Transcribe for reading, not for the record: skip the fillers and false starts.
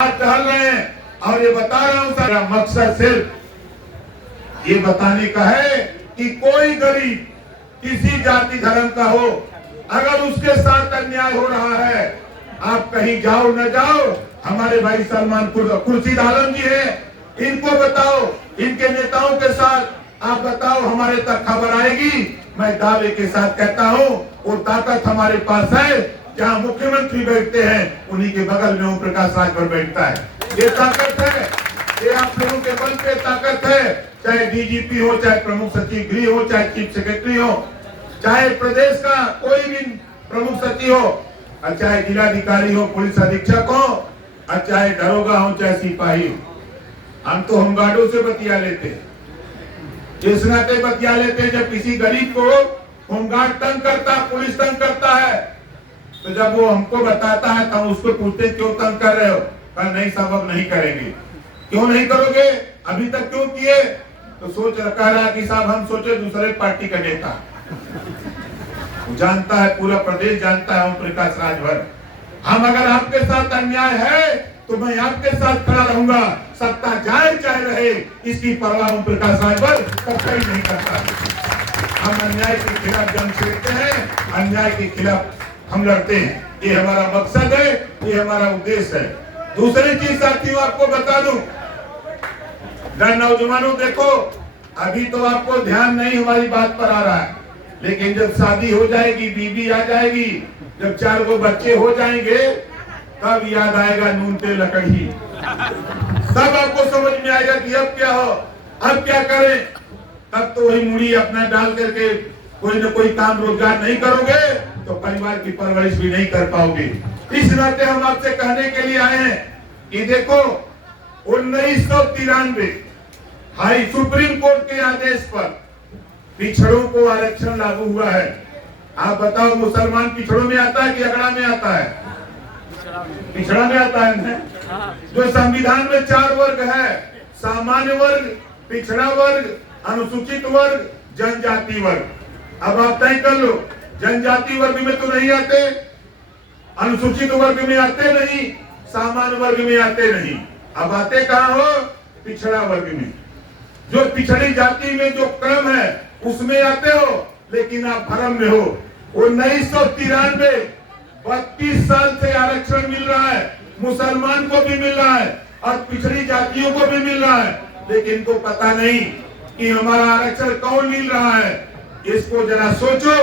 टहल रहे हैं और ये बता रहा हूं, सारा मकसद सिर्फ ये बताने का है कि कोई गरीब किसी जाति धर्म का हो, अगर उसके साथ अन्याय हो रहा है, आप कहीं जाओ न जाओ, हमारे भाई सलमान खुर्शीद आलम जी है, इनको बताओ, इनके नेताओं के साथ आप बताओ, हमारे तक खबर आएगी। मैं दावे के साथ कहता हूं, वो ताकत हमारे पास है। जहां मुख्यमंत्री बैठते हैं उन्हीं के बगल में ओम प्रकाश राजभर बैठता है। ये ताकत है, ये आप लोगों के बल पे ताकत है। चाहे डीजीपी हो, चाहे प्रमुख सचिव गृह हो, चाहे चीफ सेक्रेटरी हो, चाहे प्रदेश का कोई भी प्रमुख सचिव हो, और चाहे जिलाधिकारी हो, पुलिस अधीक्षक हो, और चाहे दरोगा हो, चाहे सिपाही हो। हम तो होमगार्डों से बतिया लेते हैं, इस नाते बतिया लेते हैं। जब किसी गरीब को होमगार्ड तंग करता, पुलिस तंग करता है, तो जब वो हमको बताता है तो हम उसको पूछते क्यों तंग कर रहे हो? कहा नहीं साहब अब नहीं करेंगे। क्यों नहीं करोगे? अभी तक क्यों किए? तो सोच रखा रहा कि साहब हम सोचे दूसरे पार्टी का नेता। जानता है, पूरा प्रदेश जानता है ओम प्रकाश राजभर। हम अगर आपके साथ अन्याय है तो मैं आपके साथ खड़ा रहूंगा, सत्ता जाए चाहे रहे, इसकी परवाह ओम प्रकाश राजभर कभी नहीं करता। हम अन्याय के खिलाफ जंग छेड़ते हैं, अन्याय के खिलाफ हम लड़ते हैं। ये हमारा मकसद है, ये हमारा उद्देश्य है। दूसरी चीज साथियों आपको बता दूं, नौजवानों देखो, अभी तो आपको ध्यान नहीं हमारी बात पर आ रहा है, लेकिन जब शादी हो जाएगी, बीबी आ जाएगी, जब 4 गो बच्चे हो जाएंगे, तब याद आएगा नून पे लकड़ी। तब आपको समझ में आएगा कि अब क्या हो, अब क्या करें। तब तो वही मुड़ी अपना डाल करके कोई न कोई काम रोजगार नहीं करोगे तो परिवार की परवरिश भी नहीं कर पाओगे। इस नाते हम आपसे कहने के लिए आए हैं कि देखो, 1993 हाई सुप्रीम कोर्ट के आदेश पर पिछड़ों को आरक्षण लागू हुआ है। आप बताओ, मुसलमान पिछड़ों में आता है कि अगड़ा में आता है? पिछड़ा में आता है। जो संविधान में 4 वर्ग है, सामान्य वर्ग, पिछड़ा वर्ग, अनुसूचित वर्ग, जनजाति वर्ग। अब आप तय कर लो, जनजाति वर्ग में तो नहीं आते, अनुसूचित वर्ग में आते नहीं, सामान्य वर्ग में आते नहीं, अब आते कहाँ हो? पिछड़ा वर्ग में। जो पिछड़ी जाति में जो क्रम है उसमें आते हो, लेकिन आप भ्रम में हो। 1993 32 साल से आरक्षण मिल रहा है, मुसलमान को भी मिल रहा है और पिछड़ी जातियों को भी मिल रहा है, लेकिन इनको पता नहीं कि हमारा आरक्षण कौन मिल रहा है। इसको जरा सोचो।